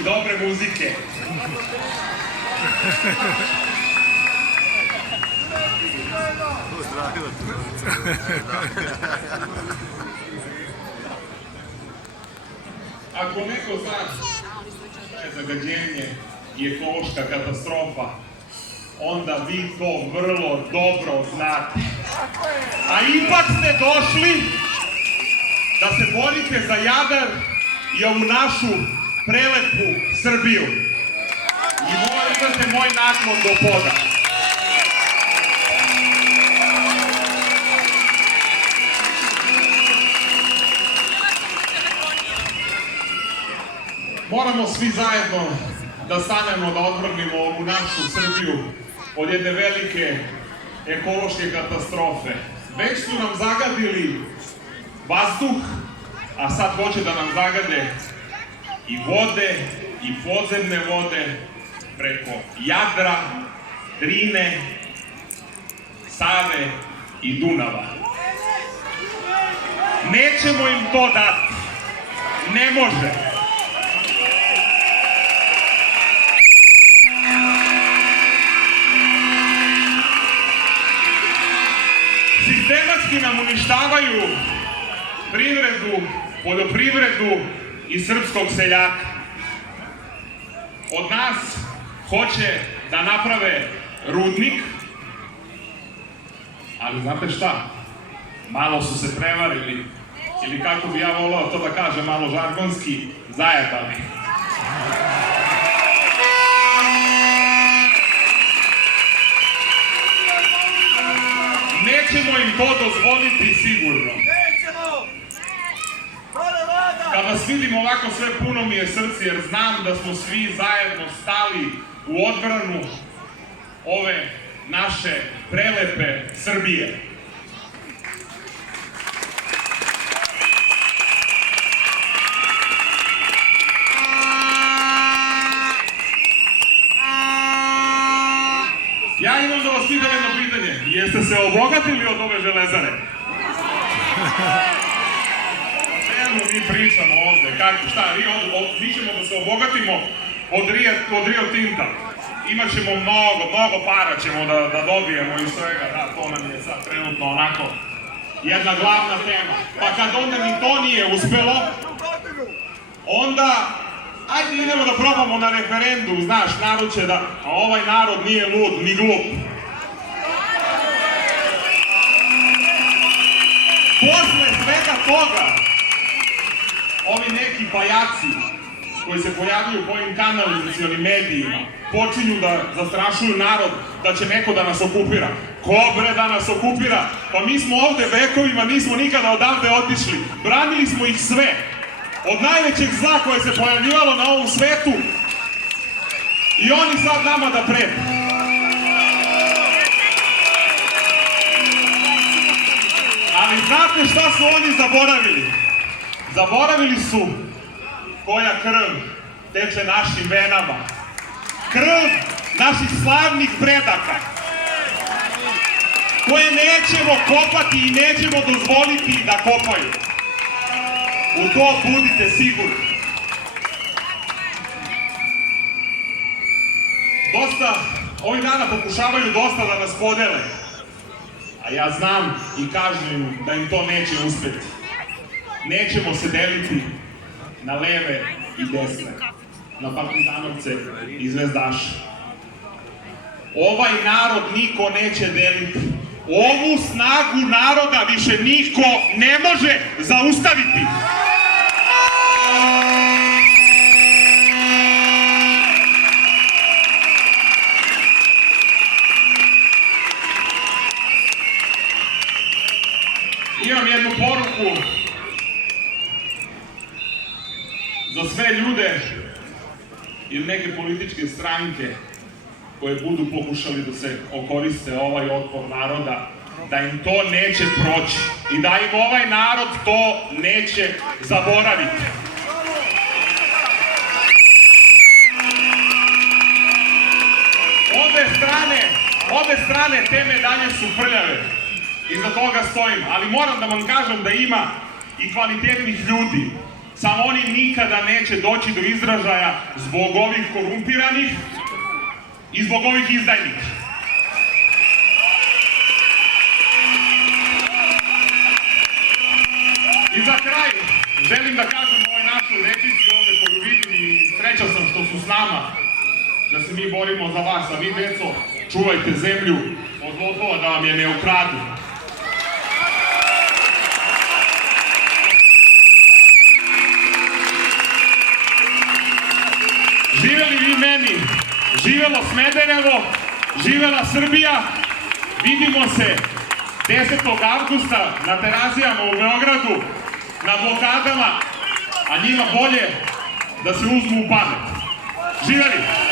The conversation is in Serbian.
i dobre muzike. Ako neko zna zagađenje i ekološka katastrofa, onda vi to vrlo dobro znate. A ipak ste došli da se borite za Jadar i ovu našu prelepu Srbiju. I imate moj naklon do poda. Moramo svi zajedno da stanemo da odbranimo ovu našu Srbiju od jedne velike ekološke katastrofe. Već su nam zagadili vazduh, a sad hoće da nam zagade i vode, i podzemne vode preko Jadra, Drine, Save i Dunava. Nećemo im to dati. Ne može. Sistematski nam uništavaju privredu, poljoprivredu i srpskog seljaka. Od nas hoće da naprave rudnik, ali znate šta? Malo su se prevarili, ili kako bi ja volao to da kažem malo žargonski, zajebali. Nećemo im to dozvoliti sigurno. Kad vas vidim ovako sve puno mi je srce jer znam da smo svi zajedno stali u odbranu ove naše prelepe Srbije. Ja imam da vas pitam jedno pitanje. Jeste se obogatili od ove železare? Mi pričamo ovde, kako, šta, mi ćemo da se obogatimo od Rio Tinta. Imaćemo mnogo para ćemo da dobijemo iz svega, da, to nam je sad trenutno onako jedna glavna tema. Pa kad onda ni to nije uspelo, onda, ajde idemo da probamo na referendum, znaš, narod će da, a ovaj narod nije lud, ni glup. Posle svega toga, ovi neki pajaci koji se pojavljaju po ovim kanalizacionim medijima počinju da zastrašuju narod da će neko da nas okupira. Ko bre da nas okupira? Pa mi smo ovde vekovima, nismo nikada odavde otišli. Branili smo ih sve. Od najvećeg zla koje se pojavljivalo na ovom svetu i oni sad nama da prete. Ali znate šta su oni zaboravili? Zaboravili su koja krv teče našim venama. Krv naših slavnih predaka. Koje nećemo kopati i nećemo dozvoliti da kopaju. U to budite sigurni. Ovih dana pokušavaju dosta da nas podele. A ja znam i kažem im da im to neće uspeti. Nećemo se deliti na leve i desne, na partizanovce i zvezdaše. Ovaj narod niko neće deliti. Ovu snagu naroda više niko ne može zaustaviti. Imam jednu poruku za sve ljude ili neke političke stranke koje budu pokušali da se okoriste ovaj otpor naroda, da im to neće proći i da im ovaj narod to neće zaboraviti. Obe strane te medalje su prljave. Iza toga stojim, ali moram da vam kažem da ima i kvalitetnih ljudi. samo oni nikada neće doći do izražaja zbog ovih korumpiranih i zbog ovih izdajnika. I za kraj, želim da kažem ovoj našoj lečici ovde koju vidim i srećan sam što su s nama, da se mi borimo za vas, a vi, deco, čuvajte zemlju od lopova da vam je ne ukradu. Živeli vi meni, živelo Smederevo, živela Srbija, vidimo se 10. avgusta na Terazijama u Beogradu, na blokadama, a njima bolje da se uzmu u pamet. Živeli!